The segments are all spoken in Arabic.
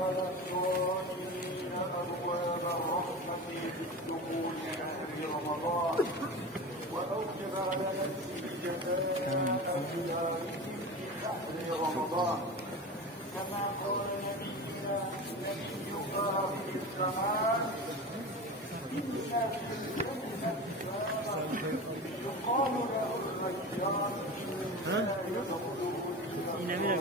على الصائمين أبواب الرحمة بالدخول شهر رمضان، وأوجب على نفسه جزاء صيامه في شهر رمضان، كما قال نبي الله الزمان: إن في الجنة يقال له الريان لا يدخله إلا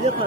كده